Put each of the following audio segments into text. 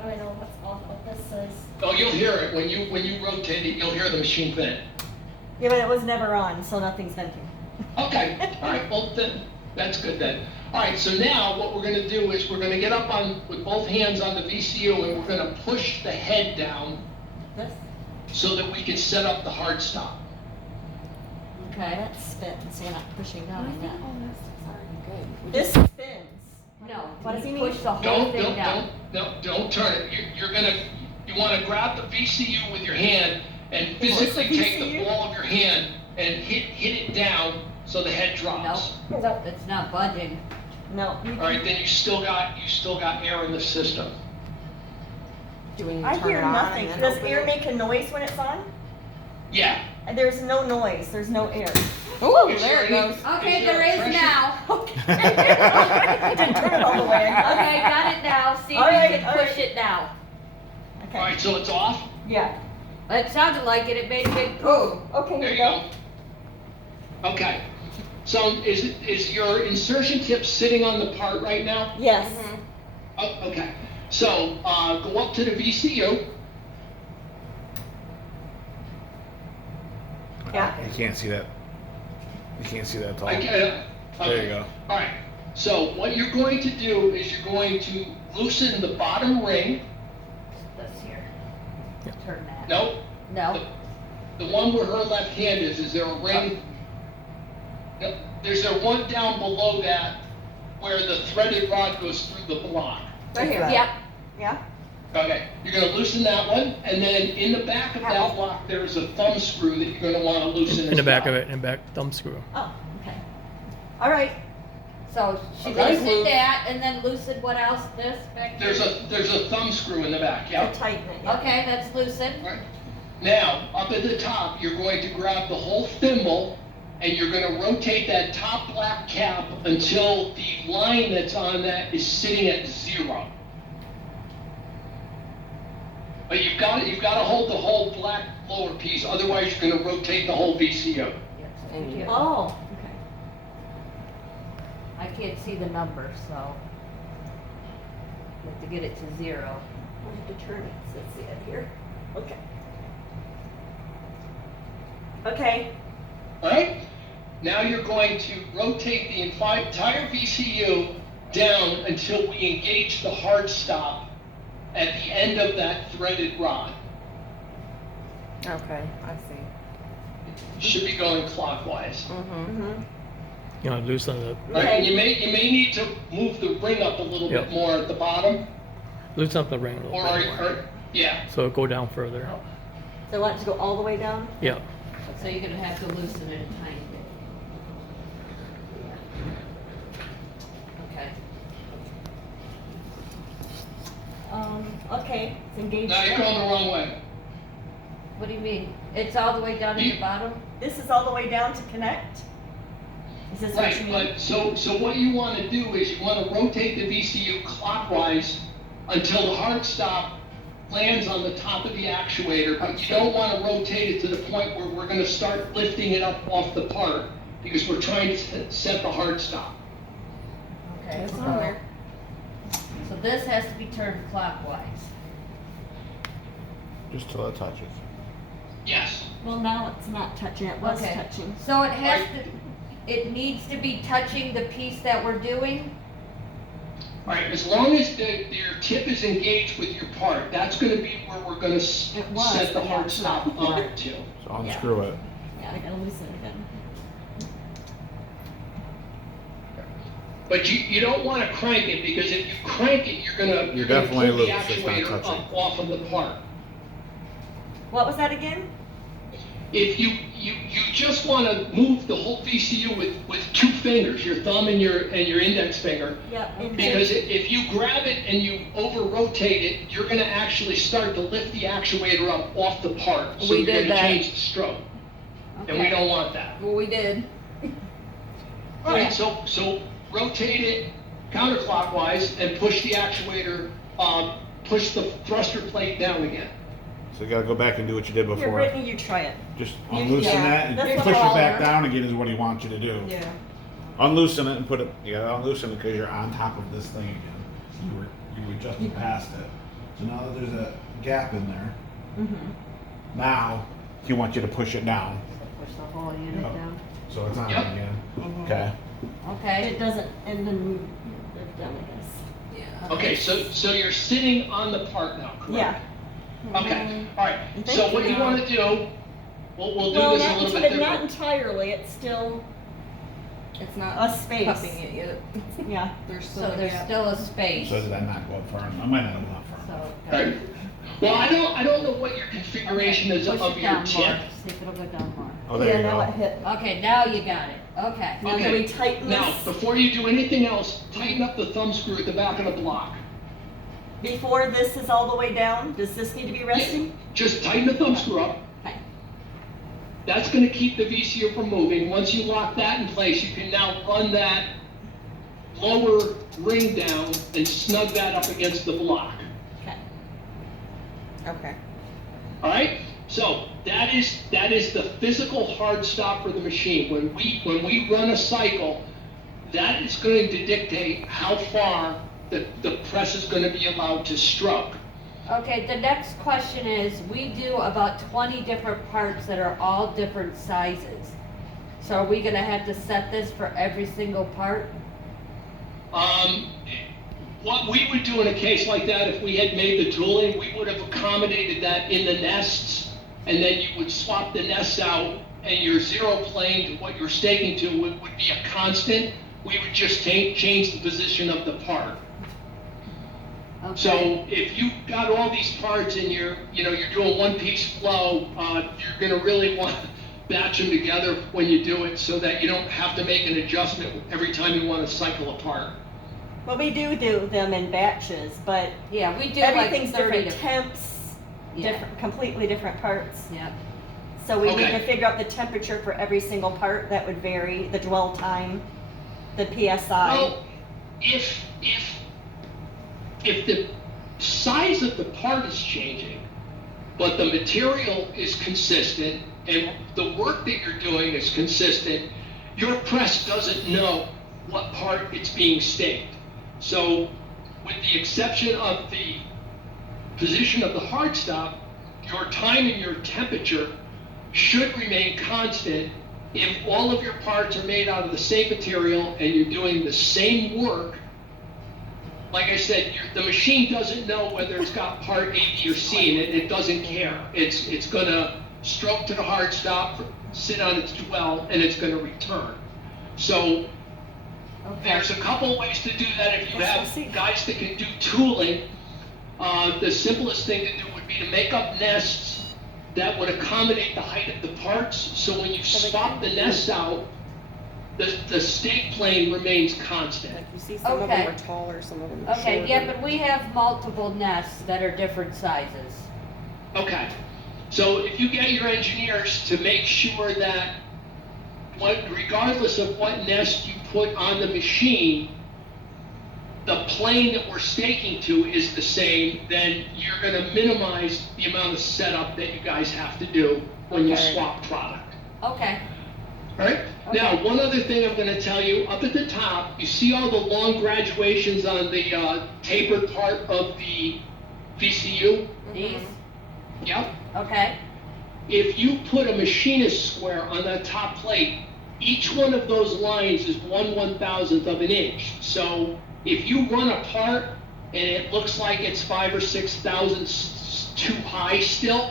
How do I know what's off what this says? Oh, you'll hear it when you rotate it. You'll hear the machine vent. Yeah, but it was never on, so nothing's venting. Okay. All right. Well, then that's good then. All right. So now what we're going to do is we're going to get up on with both hands on the VCU and we're going to push the head down This? so that we can set up the hard stop. Okay. That spins, so you're not pushing down on that. Oh, this is already good. This spins. No. What does he Push mean? the whole thing down. Don't turn it. You want to grab the VCU with your hand and physically take the VCU? ball of your hand and hit it down so the head drops. Nope. It's not budging. No. All right, then you still got air in the system. Do we need to I turn hear it on nothing. and then Does open air it? make a noise when it's on? Yeah. There's no noise. There's no air. Oh, Is there it there any- goes. Okay, Is there there is pressure? now. I didn't turn it all the way. Okay, got it now. See if All right, you can all push right. it now. Okay. All right, so it's off. Yeah. It sounded like it. It made a big boom. Okay, There here you you go. Okay. So is your insertion tip sitting on the part right now? Yes. Oh, okay. So go up to the VCU. Yeah. You can't see that. You can't see that at all. Okay. There you go. All right. So what you're going to do is you're going to loosen the bottom ring. This here. Turn that. No, No. the one where her left hand is. Is there a ring? No. There's there one down below that where the threaded rod goes through the block. Right here. Yep. Yeah. Okay. You're going to loosen that one, and then in the back of that block there's a thumb screw that you're going to want to loosen. In the back of it, in the back thumb screw. Oh, okay. All right. So she Okay. loosened that and then loosened what else? This back here? There's a thumb screw in the back. Yeah. Tighten it. Yeah. Okay, that's loosened. Right. Now, up at the top, you're going to grab the whole thimble and you're going to rotate that top black cap until the line that's on that is sitting at 0. But you've got to hold the whole black lower piece, otherwise you're going to rotate the whole VCO. Yes, thank you. Oh. Okay. I can't see the number, so. You have to get it to 0. I have to turn it. So let's see it here. Okay. Okay. All right? Now you're going to rotate the entire VCU down until we engage the hard stop at the end of that threaded rod. Okay, I see. It should be going clockwise. Mm-hmm. You know, loosen it. Right? Okay. You may need to move the ring up a little Yep. bit more at the bottom, Loosen up the ring a little or bit more. yeah. So it'll go down further. So I want it to go all the way down? Yeah. So you're gonna have to loosen it a tiny bit. Okay. Okay. It's engaged. Now you're going the wrong way. What do you mean? It's all the way down at the bottom? This is all the way down to connect? Is this what Right, you mean? but so what you want to do is you want to rotate the VCU clockwise until the hard stop lands on the top of the actuator, but you don't want to rotate it to the point where we're going to start lifting it up off the part because we're trying to set the hard stop. Okay. It's on there. So this has to be turned clockwise. Just till it touches. Yes. Well, now it's not touching. It was Okay. touching. So it has to, it needs to be touching the piece that we're doing? All right, as long as your tip is engaged with your part, that's going to be where we're going to It was, set the but now hard it's not. stop onto. So unscrew it. Yeah, I gotta loosen it again. But you don't want to crank it because if you crank it, you're going to definitely pull the loose, it's not actuator touching. up off of the part. What was that again? If you just want to move the whole VCU with 2 fingers, your thumb and your index finger, Yep. because if you grab it and you over rotate it, you're going to actually start to lift the actuator up off the part. So We you're did going to that. change the stroke, and we Okay. don't want that. Well, we did. All right, so rotate it counterclockwise and push the actuator, push the thruster plate down again. So you gotta go back and do what you did Here, before. Brittany, you try it. Just unloosen Yeah, that and that's push what it back I'll- down again is what he wants you to do. Yeah. Unloosen it and put it, you gotta unloosen it because you're on top of this thing again. You were just past it. So now that there's a gap in there, Mm-hmm. now he wants you to push it down. Push the whole unit Yep. down. So it's on Yep. again. Mhm. Okay. Okay. It doesn't, and then they're done, I guess. Okay, so you're sitting on the part now, Yeah. correct? Okay, all right. Thank So what you. you want to do, we'll do Well, this a not, little bit not different. entirely, it's still It's not a space. cupping it yet. Yeah. There's still So a there's gap. still a space. So did I not go up far enough? I might not have gone far So, enough. Right. Well, I don't know what your configuration is push of it your down more. tip. See if it'll go down more. Oh, there Yeah, you now go. it hit. Okay, now you got it. Okay. Now do Okay. we tighten Now, this before you do anything else, tighten up the thumb screw at the back of the block. before this is all the way down? Does this need to be resting? Just tighten the thumb screw up. Okay. That's going to keep the VCU from moving. Once you lock that in place, you can now run that lower ring down and snug that up against the block. Okay. Okay. All right? So that is the physical hard stop for the machine. When we run a cycle, that is going to dictate how far the press is going to be allowed to stroke. Okay, the next question is, we do about 20 different parts that are all different sizes. So are we gonna have to set this for every single part? What we would do in a case like that, if we had made the tooling, we would have accommodated that in the nests, and then you would swap the nests out, and your zero plane to what you're staking to would be a constant. We would just change the position of the part. Okay. So if you've got all these parts and you're doing one-piece flow, you're gonna really want to batch them together when you do it so that you don't have to make an adjustment every time you want to cycle a part. Well, we do them in batches, but Yeah, we do like 30 everything's different to. temps, Yeah. different, completely different parts. Yeah, So we need Okay. to figure out the temperature for every single part. That would vary, the dwell time, the PSI. Well, if the size of the part is changing, but the material is consistent and the work that you're doing is consistent, your press doesn't know what part it's being staked. So, with the exception of the position of the hard stop, your time and your temperature should remain constant if all of your parts are made out of the same material and you're doing the same work. Like I said, the machine doesn't know whether it's got part A, B, or C, and it doesn't care. It's gonna stroke to the hard stop, sit on its dwell, and it's gonna return. So okay. there's a couple ways to do that if you Let's have see. guys that can do tooling. The simplest thing to do would be to make up nests that would accommodate the height of the parts, so when you swap the nests out, the stake plane remains constant. Like you see, some of Okay. them are taller, some of them are Okay, yeah, shorter. but we have multiple nests that are different sizes. Okay, so if you get your engineers to make sure that regardless of what nest you put on the machine, the plane that we're staking to is the same, then you're gonna minimize the amount of setup that you guys have to do when you Okay. swap product. Okay, All right? Now, Okay. one other thing I'm gonna tell you, up at the top, you see all the long graduations on the tapered part of the VCU? these, Yep. okay, If you put a machinist square on that top plate, each one of those lines is 1/1000th of an inch. So if you run a part and it looks like it's 5 or 6 thousandths too high still,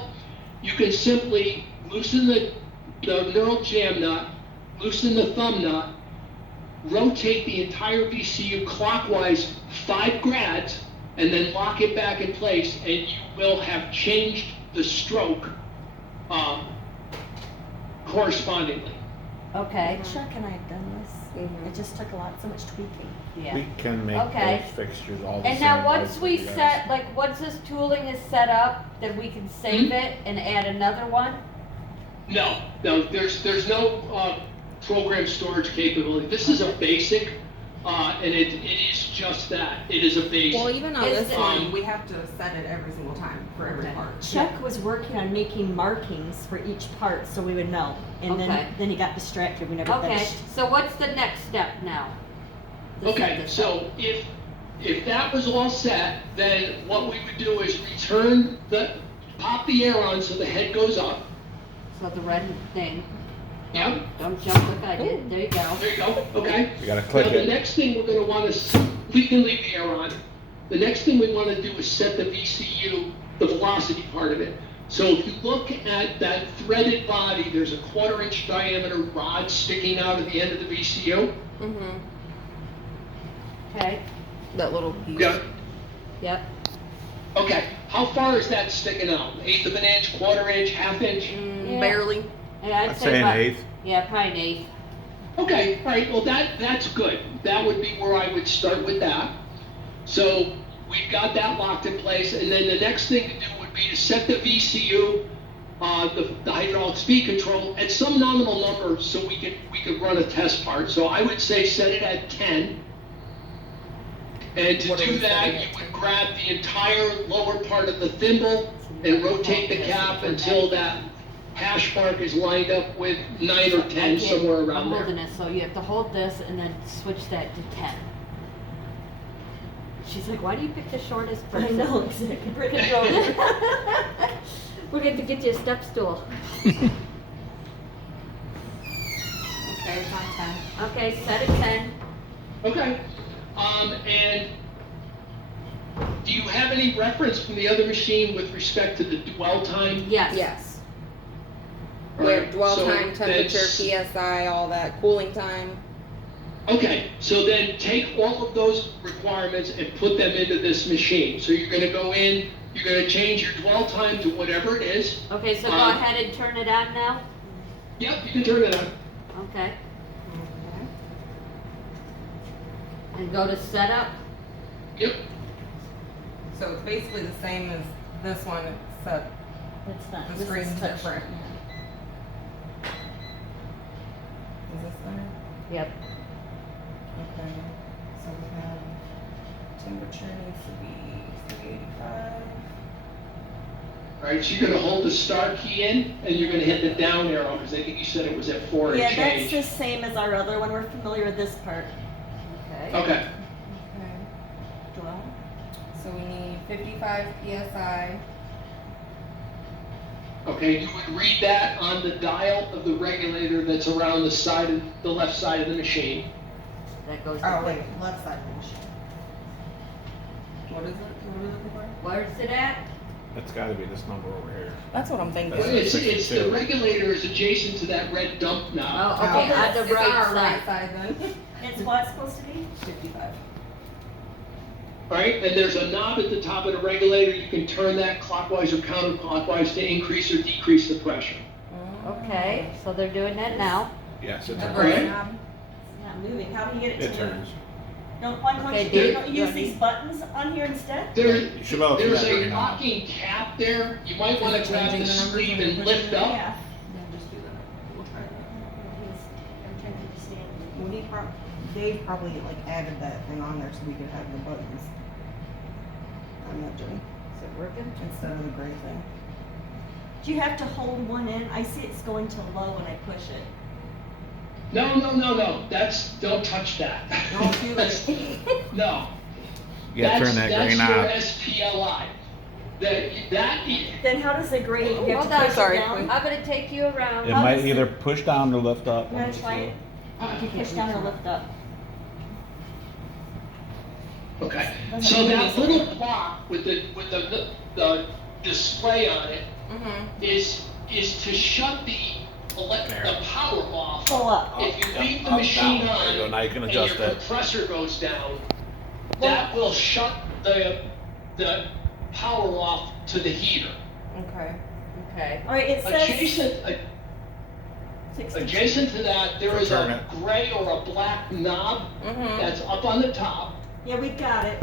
you can simply loosen the knurled jam nut, loosen the thumb nut, rotate the entire VCU clockwise 5 grads, and then lock it back in place, and you will have changed the stroke correspondingly. okay, Chuck and I have done this. Mhm. It just took so much tweaking. yeah. We can make Okay. those fixtures all the And same. now, once height we for you guys. set, like, once this tooling is set up, then we can save it and add another one? No, there's no program storage capability. This is a basic, and it is just that. It is a basic. Well, even on Is this it- one, we have to set it every single time for every Okay. part. Chuck was working on making markings for each part so we would know. And Okay. then he got distracted. We never Okay, finished. so what's the next step now? To set Okay, this so if if that was all set, then what we would do is pop the air on so the head goes up. So the red thing, Yep, don't jump like I did, there you go. there you go, okay? You gotta click Now, the it. next thing we're gonna wanna, we can leave the air on. The next thing we wanna do is set the VCU, the velocity part of it. So if you look at that threaded body, there's a 1/4 inch diameter rod sticking out at the end of the VCU. Mm-hmm. Okay, That little piece. Yeah. yep. Okay, how far is that sticking out? 1/8 of an inch, 1/4 inch, 1/2 inch? Yeah. Barely. And I'd I'd say say an about- eighth. Yeah, probably an eighth. Okay, all right, well, that's good. That would be where I would start with that. So we've got that locked in place, and then the next thing to do would be to set the VCU, the hydraulic speed control, at some nominal number so we could run a test part. So I would say set it at 10. And to What are do we that, setting you it would to? grab the entire lower part of the thimble and rotate the cap until that hash mark is lined up with 9 or 10, I can't- somewhere around I'm there. holding it, so you have to hold this and then switch that to 10. She's like, why do you pick the shortest I person? know, exactly. We're going to get you a step stool. Okay, it's on 10. Okay, set at 10. Okay, and do you have any reference from the other machine with respect to the dwell time? Yes. Yes. All We have right, dwell so time, temperature, that's- PSI, all that, cooling time. Okay, so then take all of those requirements and put them into this machine. So you're gonna go in, you're gonna change your dwell time to whatever it is. Okay, so go ahead and turn it on now. Yep, you can turn it on. Okay. And go to setup. Yep, So it's basically the same as this one, except It's not, the this screen's is touch. different. Is this better? Yep. Okay. So we have temperature needs to be 385. all right, so you're gonna hold the start key in, and you're gonna hit the down arrow, because I think you said it was at 4 Yeah, and that's change. the same as our other one. We're familiar with this part. Okay. Okay, Okay. Dwell. So we need 55 PSI. okay, you would read that on the dial of the regulator that's around the side of, the left side of the machine. That goes. Oh, to wait, left side of the machine. What is it? What are we looking for? Where's it at? It's gotta be this number over here. That's what I'm thinking. That's It's the 62. regulator is adjacent to that red dump knob. Oh, okay, on the it's right on our side. right side then. It's what it's supposed to be? 55. All right, and there's a knob at the top of the regulator. You can turn that clockwise or counterclockwise to increase or decrease the pressure. Okay, so they're doing that now. Yes, it The turns. Right. right knob. It's not moving. How do you get it to It move? turns. Why don't Okay, you, Dave, don't you you use want these me- buttons on here instead? There's should be able to do there's that a right now. locking cap there. You might want Is to it grab changing the the numbers sleeve when you and push lift it? up. Yeah. Yeah, just do that. We'll try that. I'm trying to understand. Well, Dave probably like added that thing on there so we could have the buttons. I imagine. Is it working? Instead of the gray thing. Do you have to hold one in? I see it's going to low when I push it. No. Don't touch that. Don't do That's- it. No. You gotta turn that gray That's knob. your SPLI. That Then how does it grade? You have Hold to on, push sorry. it down? I'm gonna take you around. It might either push down or lift up. You wanna try it? You push down or lift up. okay. Doesn't So move that easily. little block with the display on it Mm-hmm. is to shut the power off. Pull up. If you Yep, leave the up, machine down. There you go. on Now you can and adjust your it. compressor goes down, that will shut the power off to the heater. Okay. Okay. All right, it says Adjacent 62. to that, there is Turn a it. gray or a black knob Mm-hmm. that's up on the top. Yeah, we've got it.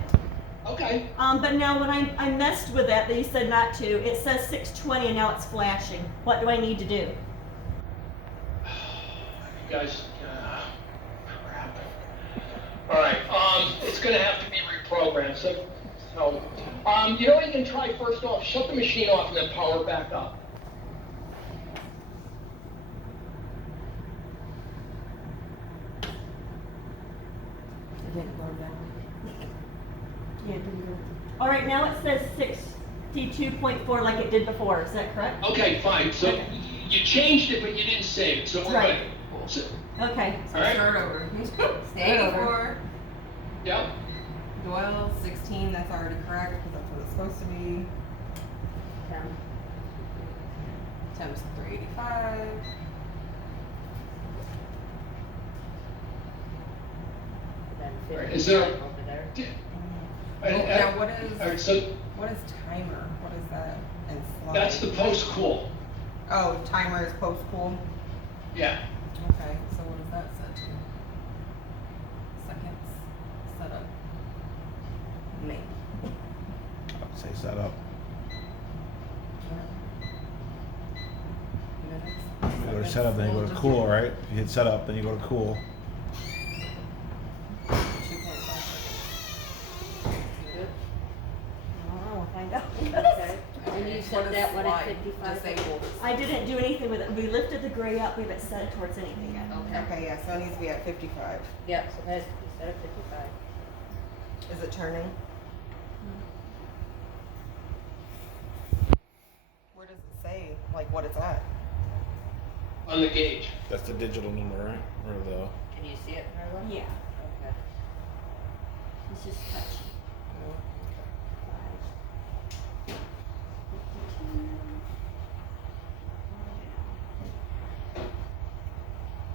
Okay, But now when I messed with that, they said not to. It says 620 and now it's flashing. What do I need to do? you guys, crap. All right, it's gonna have to be reprogrammed, so, you know what you can try first off? Shut the machine off and then power it back up. It didn't load down. Yeah, it didn't go. All right, now it says 62.4 like it did before. Is that correct? Okay, fine, so Okay. you changed it, but you didn't save it, so we're Right. good. So, Okay. all right, Start over. Start over. 84, yeah, Doyle, 16, that's already correct, because that's what it's supposed to be. Temps 385. Then Right, is there- 55 over there. Now, what all right, is, so what is timer? What is that? And slide? that's the post-cool, Oh, timer is post-cool? yeah. Okay, so what is that set to? Seconds, setup. May. I'd say set up. Minutes. You go to seconds. setup, then you go We'll to just cool, do right? If you hit setup, then you go to cool. 2.5 seconds. Good. We'll find out. Okay. And you What set is that one at slide? 55? Disabled. I didn't do anything with it. We lifted the gray up. We haven't set it towards anything yet. Okay. Okay, yeah, so it needs to be at 55. Yep, so that's, you set it 55. Is it turning? Where does it say, like, what it's at? On the gauge. That's the digital number, right? Or the, Can you see it, Marla? Yeah. Okay. It's just touch.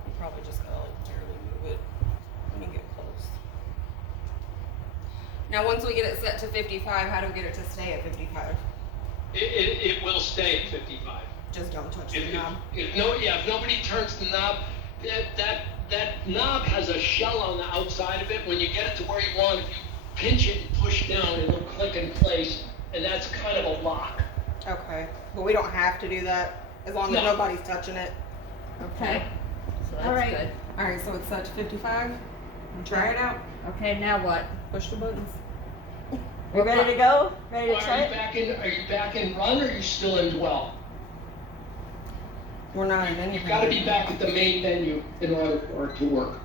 You probably just gotta like barely move it when you get close. Now, once we get it set to 55, how do we get it to stay at 55? It will stay at 55. Just don't touch the If knob. if nobody turns the knob, that knob has a shell on the outside of it. When you get it to where you want, if you pinch it and push down, it'll click in place, and that's kind of a lock. Okay, but we don't have to do that as long as No. nobody's touching it. Okay. So All that's right. good. All right, so it's set to 55. Try it out. Okay, now what? Push the buttons. We ready to go? Ready to Are try you it? back in run, or are you still in dwell? We're not in anything. You've got to be back at the main menu in order for it to work.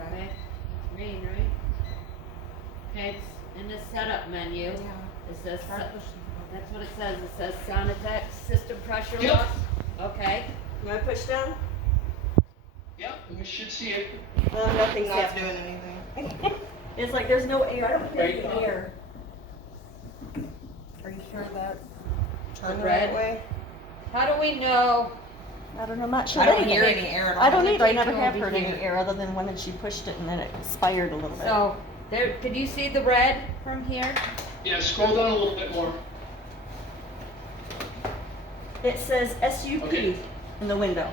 Okay. Okay, green, right? Okay, it's in the setup menu. Yeah. It says, Try pushing the that's what it says. It says Sonotec system pressure Yep. loss. Okay. You want to push down? Yep, and we should see it. Nothing's Not happening. doing anything. It's like there's no air. I don't hear Right. any air. Are you sure that turned the red? right way? How do we know? I don't know. I'm not sure. I don't anything. hear any air at all. I don't either. I never Take it have over heard any here. air other than when she pushed it and then it expired a little bit. So, there, can you see the red from here? Yeah, scroll down a little bit more. It says SUP Okay. in the window.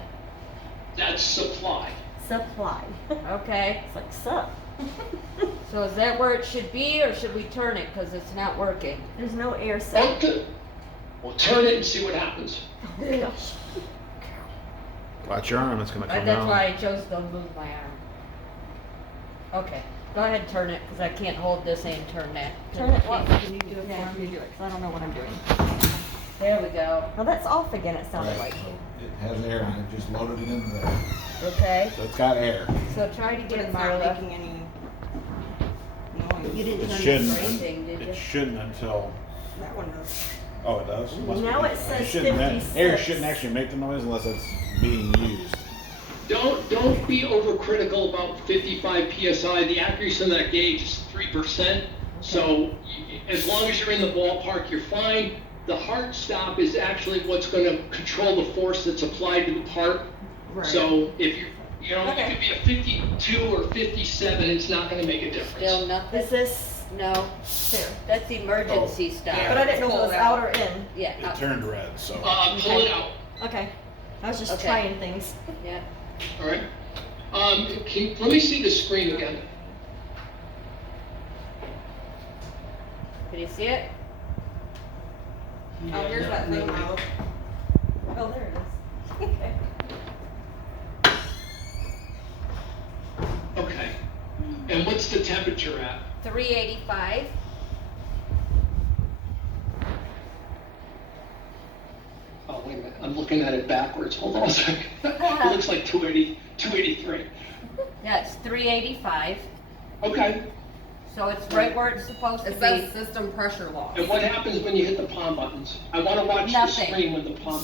That's supply. Supply. Okay. It's like sup. So is that where it should be, or should we turn it because it's not working? There's no air set. Okay. We'll turn it and see what happens. Oh, gosh. watch your arm, it's gonna come That's down. why I chose to move my arm. Okay, go ahead and turn it because I can't hold this and turn that. Turn it what? Can you do it Yeah, for you me? do it, 'cause I don't know what I'm doing. There we go. Well, that's off again, it sounded Right, like. so it has air on it, just loaded it into there. Okay, So it's got air. so try to But get it's not Marla. making any noise. You didn't It turn shouldn't, the spray thing, did you? it shouldn't until, That one does. oh, it does? Must Now be. it says shouldn't- that 56. Air shouldn't actually make the noise unless it's being used. Don't be overcritical about 55 psi. The accuracy on that gauge is 3%. So as long as you're in the ballpark, you're fine. The hard stop is actually what's going to control the force that's applied to the part. Right. So if you know, Okay. it could be a 52 or 57, it's not going to make a difference. Still nothing? Is this, No, there? that's emergency Oh, stuff. yeah. But I didn't know if it Pull was it out out. or in. Yeah, It turned red, so. Pull it out. Okay. I was just Okay. trying things. yeah. All right. Let me see the screen again. Can you see it? Oh, here's that thing, Milo. Oh, there it is. Okay. Okay. And what's the temperature at? 385. Oh, wait a minute, I'm looking at it backwards, hold on a second. It looks like 283. Yeah, it's 385, Okay, so it's right where it's supposed to It says be. system pressure loss. and what happens when you hit the palm buttons? I wanna watch the Nothing. screen when the palm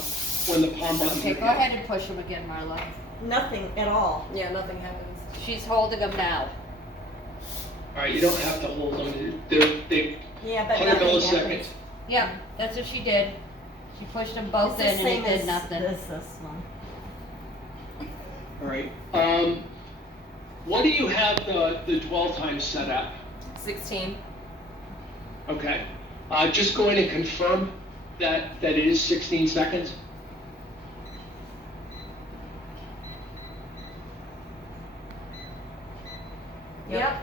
buttons Okay, are go hit. ahead and push them again, Marla. Nothing at all. Yeah, nothing happens. She's holding them now. All right, you don't have to hold them, they, Yeah, but 100 nothing milliseconds. happens. Yep, that's what she did. She pushed them both It's in the and same it did as nothing. this one. All right, what do you have the dwell time set at? 16. Okay, just go in and confirm that it is 16 seconds. Yep.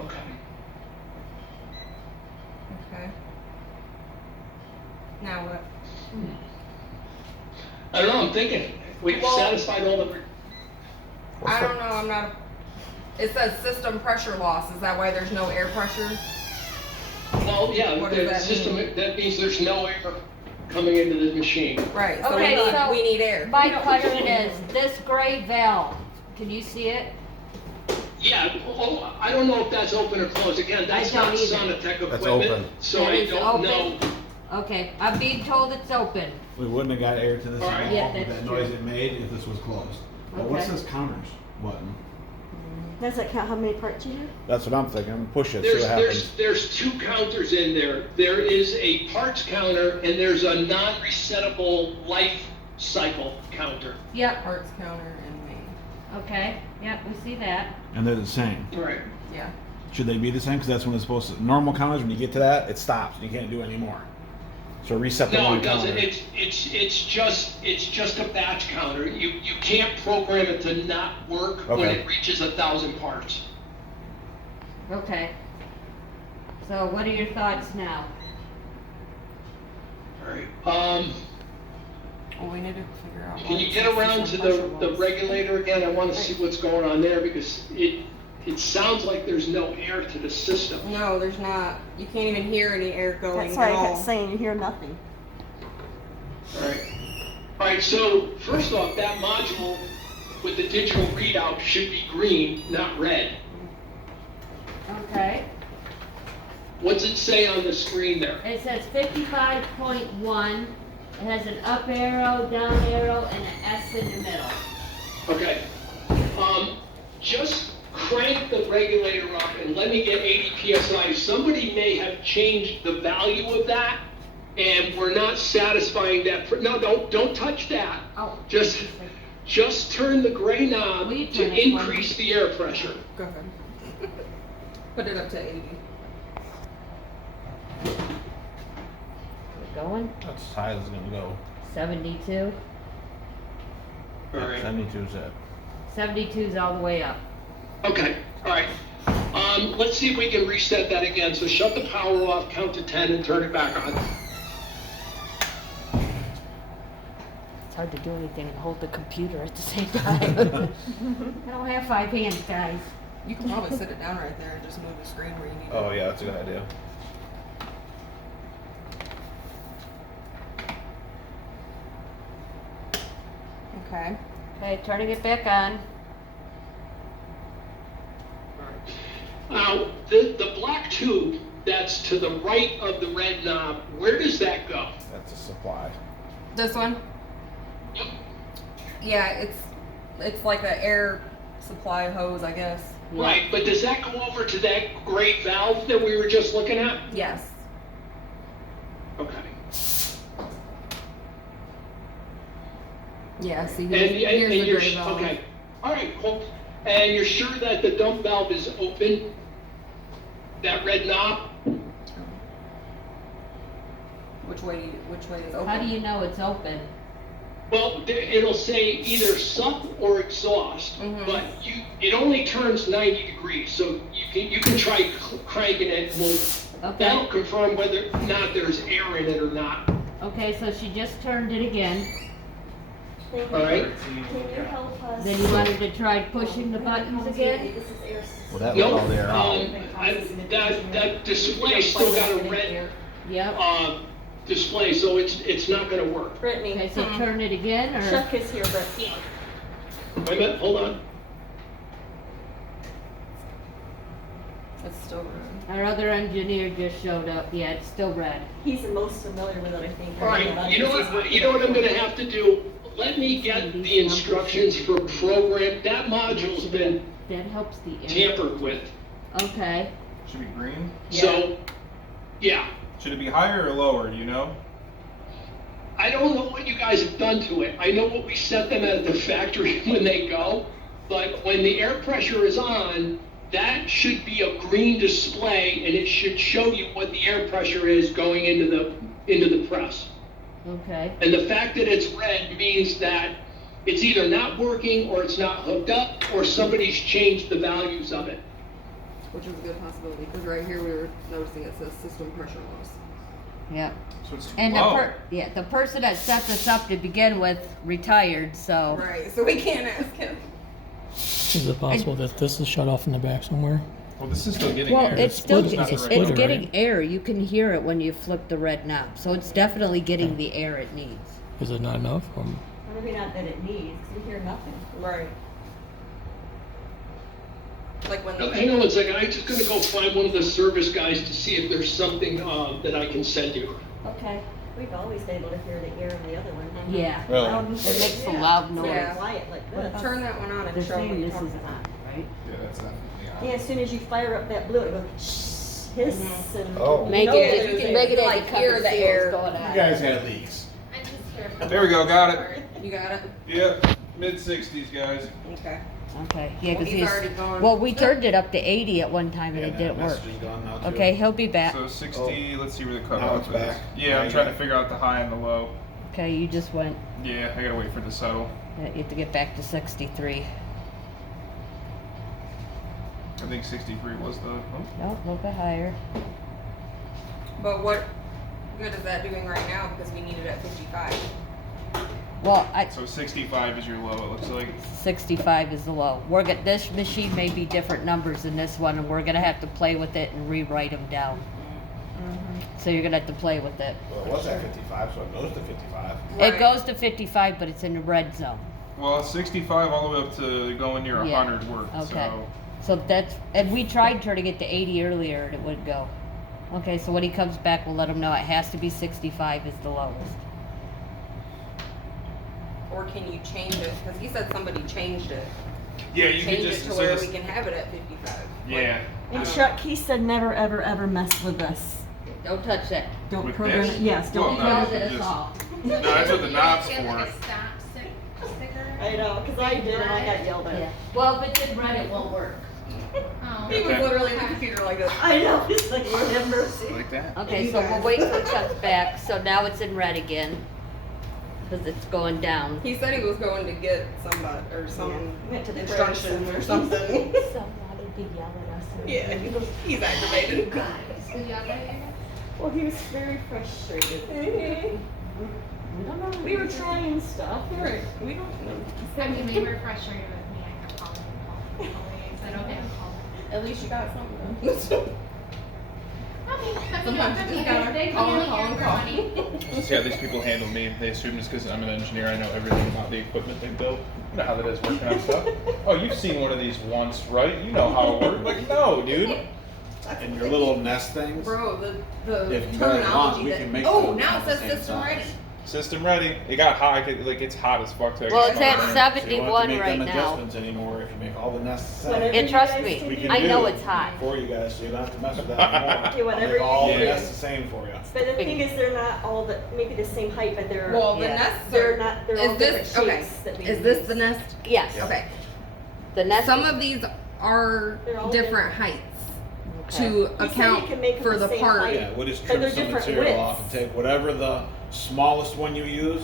Okay. Okay. Now what? I don't know, I'm thinking, we've Well- satisfied all the, I don't know, I'm not. It says system pressure loss. Is that why there's no air pressure? well, yeah, What does the that system, mean? that means there's no air coming into the machine. Right. So Okay, so we need air. my question is, this gray valve, can you see it? Yeah, well, I don't know if that's open or closed, again, that's don't not either. Sonatec That's equipment, open. so That I is don't know. open? Okay, I'm being told it's open. We wouldn't have got air to this All at right. all Yeah, with that's that true. noise it made if this was closed. But what's Okay. this counters button? Does it count how many parts you do? That's what I'm thinking. Push it, see what happens. There's two counters in there. There is a parts counter and there's a non-resettable life cycle counter. Yep, Parts counter and main. okay, yep, we see that. And they're the same. Right. Yeah. Should they be the same? Because that's when it's supposed to. Normal counters, when you get to that, it stops. You can't do it anymore. So reset the No, one it doesn't. counter. It's just a batch counter. You can't program it to not work when Okay. it reaches 1,000 parts. Okay. So what are your thoughts now? All right. Well, we need to figure out. Can why you it get says around to system pressure the loss. regulator again? I want to see what's going on there because it sounds like there's no air to the system. No, there's not. You can't even hear any air going That's why at I kept all. saying you hear nothing. All right. All right, so first off, that module with the digital readout should be green, not red. Okay, What's it say on the screen there? it says 55.1, it has an up arrow, down arrow, and an S in the middle. Okay. Just crank the regulator up and let me get 80 PSI. Somebody may have changed the value of that and we're not satisfying that. No, don't touch that. Oh, Just turn the gray knob Will you to turn it for me? increase the air pressure. Go ahead. Put it up to 80. we're going, That's as high as it's gonna go. 72. All right. 72 is it. 72's all the way up. Okay, all right. Let's see if we can reset that again. So shut the power off, count to 10 and turn it back on. It's hard to do anything and hold the computer at the same time. I don't have 5 hands, guys. You can probably sit it down right there and just move the screen where you need Oh it. yeah, that's a good idea. Okay. Okay, turning it back on. Now, the black tube that's to the right of the red knob, where does that go? That's a supply. This one? Yep. Yeah, it's like an air supply hose, I guess. Right, but does that go over to that gray valve that we were just looking at? Yes. Okay. Yeah, see, And here's the you're, gray valve. okay, all right, cool. And you're sure that the dump valve is open? That red knob? Which way is open? How do you know it's open? Well, it'll say either suck or exhaust, Mhm. but it only turns 90 degrees, so you can try cranking it. That'll Okay, confirm whether or not there's air in it or not. okay, so she just turned it again. Thank All right. Can you help us? Then you wanted to try pushing the buttons again? This is air. Well, that was Nope. all there. That display still got a red. Yep, display, so it's not gonna work. Brittany, Okay, so turn it again, or? Chuck is here, but Wait a minute, hold on. It's still red. Our other engineer just showed up. Yeah, it's still red. he's the most familiar with it, I think. All right, you know what I'm gonna have to do? Let me get the instructions for program, that module's been That helps the air. tampered with. Okay. Should be green. So, yeah, Should it be higher or lower? Do you know? I don't know what you guys have done to it. I know what we set them at the factory when they go, but when the air pressure is on, that should be a green display and it should show you what the air pressure is going into the press. Okay. And the fact that it's red means that it's either not working or it's not hooked up or somebody's changed the values of it. Which is a good possibility, because right here we were noticing it says system pressure loss. Yep. So it's too And low. the person that set this up to begin with retired, so. Right, so we can't ask him. Is it possible that this is shut off in the back somewhere? Well, this is still getting Well, air. it's still, It's not the right it's splitter, getting right? air. You can hear it when you flip the red knob. So it's definitely getting the air it needs. Is it not enough? Maybe not that it needs, because we hear nothing. Right. Like when Now, hang on one second, I'm just gonna go find one of the service guys to see if there's something, that I can send you. Okay. We've always been able to hear the air in the other one. Yeah. Really? Loud and It makes a clear. loud It's noise. very Yeah. quiet like this. turn that one on They're and show what saying you're this talking is about. on, right? Yeah, that's definitely on. Yeah, as soon as you fire up that blue, it goes hiss and. Oh. Make You know it, that you can, make it like, like hear the air. going You on. guys had leaks. There we go. Got it. You got it? Yep. Mid-60s, guys. Okay. Okay, yeah, Well, because he's already gone. well, we turned it up to 80 at one time and Yeah, it that didn't work. message is gone now, too. Okay, he'll be back. So 60. Let's see where the Now cutoff it's is. back. Yeah, Now I'm you trying got to it. figure out the high and the low. Okay, you just went, Yeah, I gotta wait for it to settle. you have to get back to 63. I think 63 was the. Oh. No, a little bit higher. But what good is that doing right now, because we need it at 55? Well, So 65 is your low. It looks like. 65 is the low. This machine may be different numbers than this one, and we're gonna have to play with it and rewrite them down. So you're gonna have to play with it. Well, it was at 55, so it goes to 55. It Right. goes to 55, but it's in the red zone. Well, 65 all the way up to going near 100 worked. Okay. So. So that's, and we tried turning it to 80 earlier and it wouldn't go. Okay, so when he comes back, we'll let him know it has to be 65 is the lowest. Or can you change it? Because he said somebody changed it. Yeah, you Change can it just. to So where this, we can have it at 55. yeah. And Chuck, he said never, ever, ever mess with this. Don't touch that. Don't With program this? it. Yes, Well, don't no, program Cause you it just- off. No, that's what the knob's Get for. like a stop sticker. I know, because I did and I got yelled Yeah. at. Well, if it's in red, it won't work. Oh. He was Okay. literally in the computer like this. I know, it's like, Lord have mercy. Like that. Okay, You so guys. we'll wait till it comes back. So now it's in red again. Cause it's going down. He said he was going to get somebody or some Went to the instructions prayers. or something. Somebody did yell at us. Yeah, he's aggravated. So you got that? Well, he was very frustrated. We don't know. We were trying stuff. Right. We don't know. I mean, they were frustrated with me. I kept calling them. I don't get a call. At least you got something. Okay, that's Sometimes you just gotta call. See how these people handle me. They assume just because I'm an engineer, I know everything about the equipment they build. You know how that is working on stuff. Oh, you've seen one of these once, right? You know how it works. Like, no, dude. And your little nest things, Bro, the if you really want, terminology we that. can make Oh, them now all it the says same system size. ready. System ready. It got hot. Like it's hot as fuck. To Well, it's at explain. 71 So you right won't have to make them now. adjustments anymore if you make all the nests the same. Whatever. And trust you guys me, We can I do know it it's hot. For you guys, so you don't have to mess with that anymore. Okay, whatever I'll make all you the do. nests the same for you. But the thing is, they're not all maybe the same height, but they're. Well, the Yeah. nests They're are. not, they're Is all this different okay? shapes that we Is this use. the nest? Yes. Okay. The nest. Some of these are They're all different different. heights Okay. to You said account you can make them for the the same part. height. Yeah, we'll just But trim they're some different material widths. off and take whatever the smallest one you use,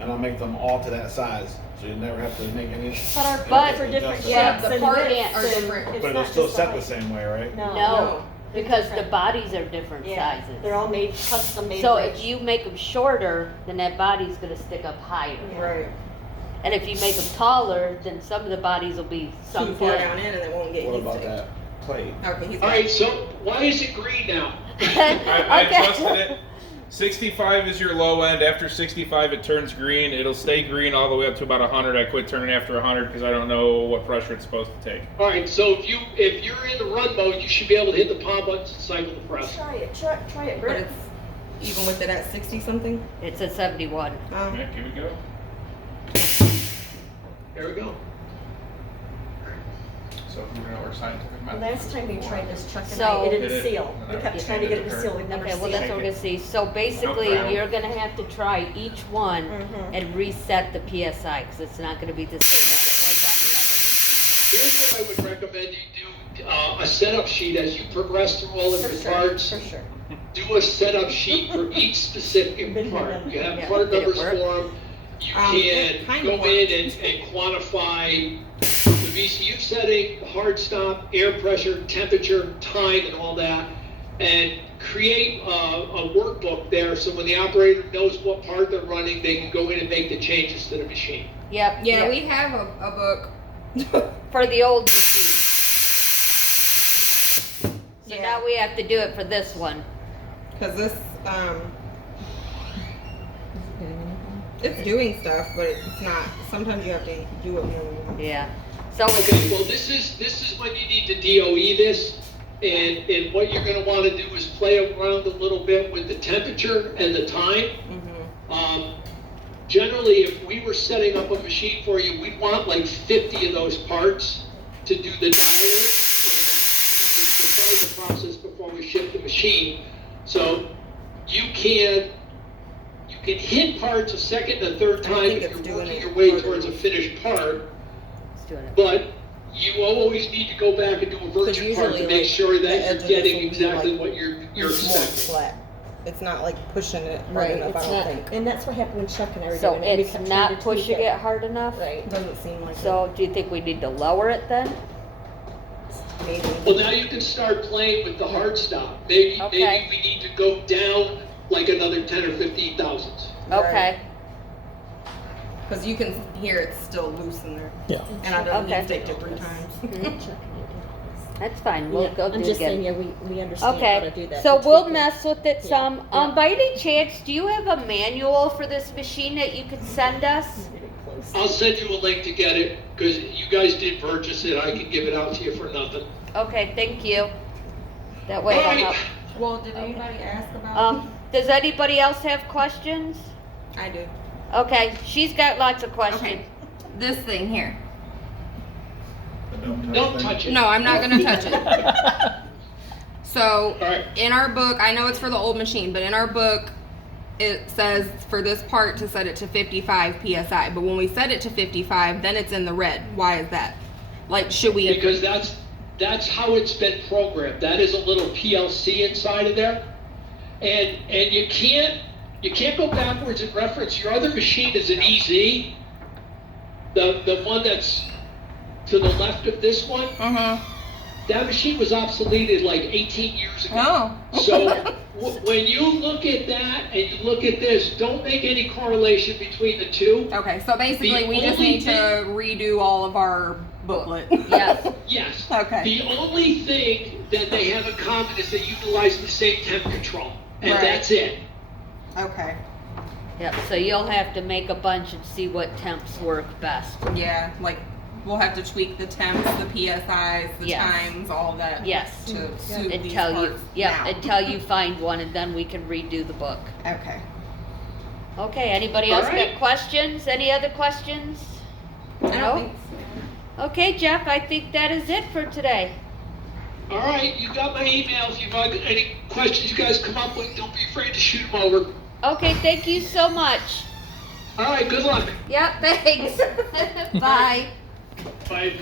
and I'll make them all to that size, so you never have to make any. But our But- parts are different shapes Yeah, the and parts widths, are and different. it's But it'll not still just the set the height. same way, right? No. No, they're because the different. bodies are different Yeah, sizes. they're all made, custom made. So for if you make them shorter, then that body's gonna stick up higher. Yeah. Right. And if you make them taller, then some of the bodies will be Too sunk far in. down in and it won't get What heat about sink. that plate? Okay, he's All right, so why is it green now? I Okay. adjusted it. 65 is your low end. After 65, it turns green. It'll stay green all the way up to about 100. I quit turning after 100 because I don't know what pressure it's supposed to take. All right, so if you're in the run mode, you should be able to hit the palm buttons and cycle the press. Try it, try it, But Britt. it's even with it at 60 something. It's a 71. Yeah, give it a go. There we go. So if we're gonna work scientific method. Last time we tried this, Chuck and So- I, it It didn't is. seal. We kept Yeah. trying to get it to seal, we'd never Okay, well, seal that's it. what we're gonna see. So basically, No. you're gonna have to try each one Mhm. and reset the PSI, because it's not gonna be the same as it was on the other machine. Here's what I would recommend you do, a setup sheet as you progress through all of For your sure, parts. for sure. Do a setup sheet for each specific part. You have Yeah, part did it numbers work? for them. You It can kind go of in and quantify the VCU setting, the hard stop, air pressure, temperature, time, and all that, and create a workbook there so when the operator knows what part they're running, they can go in and make the changes to the machine. Yep. Yeah, yep. we have a book. For the old machine. So Yeah. now we have to do it for this one. Cause this, it's doing stuff, but it's not. Sometimes you have to do it more. Yeah. So, Okay, well, this is when you need to DOE this, and what you're gonna wanna do is play around a little bit with the temperature and the time. Generally, if we were setting up a machine for you, we'd want like 50 of those parts to do the dialing, and we define the process before we ship the machine. So you can hit parts a second and a third time think if it's you're doing working it your way further. towards a finished part. let's do it. But you always need to go back and do a virgin part to usually, make like, sure the that edge you're of this getting will be, exactly like, what you're More expecting. flat. It's not like pushing it right enough. It's I don't not, think. and that's what happened when Chuck and I were So doing it. We it's kept trying to not tweak pushing it hard enough? Right. Doesn't seem like So do you think we need to lower it then? it. Maybe. Well, now you can start playing with the hard stop. Maybe Okay. we need to go down like another 10 or 15 thousandths. Okay. Because you can hear it's still loose in there. Yeah. And I don't Okay. need to take it 3 times. Mhm. That's fine. We'll go do I'm it just saying, again. yeah, we understand how to do Okay, that. so but we'll tweak it. mess with it Yeah, some. yeah. By any chance, do you have a manual for this machine that you could send us? Very close. I'll send you a link to get it because you guys did purchase it. I can give it out to you for nothing. Okay, thank you. That way All it'll right. help. Well, did anybody ask about Does anybody else have questions? I do. Okay, she's got lots of questions. Okay. This thing here. Don't touch it. No, I'm not gonna touch it. So, All right. in our book, I know it's for the old machine, but in our book, it says for this part to set it to 55 psi. But when we set it to 55, then it's in the red. Why is that? Like, should we? Because that's how it's been programmed. That is a little PLC inside of there, and you can't go backwards and reference. Your other machine is an EZ, the one that's to the left of this one. That machine was obsoleted like 18 years ago. Oh. So when you look at that and you look at this, don't make any correlation between the two. Okay, so basically, The we just only need to redo all of our booklet. Yes. Yes. Okay. The only thing that they have in common is they utilize the same temp control, and Right. that's it. Okay. Yep, so you'll have to make a bunch and see what temps work best. Yeah, like we'll have to tweak the temps, the PSIs, the Yes. times, all that. Yes. To suit these Until you, parts yep, now. until you find one, and then we can redo the book. Okay. Okay, anybody All else right. got questions? Any other questions? I don't No? think Okay, Jeff, I think that is it for today. All right, you got my email. If you've got any questions you guys come up with, don't be afraid to shoot them over. Okay, thank you so much. All right, good luck. Yep, thanks. Bye. Bye.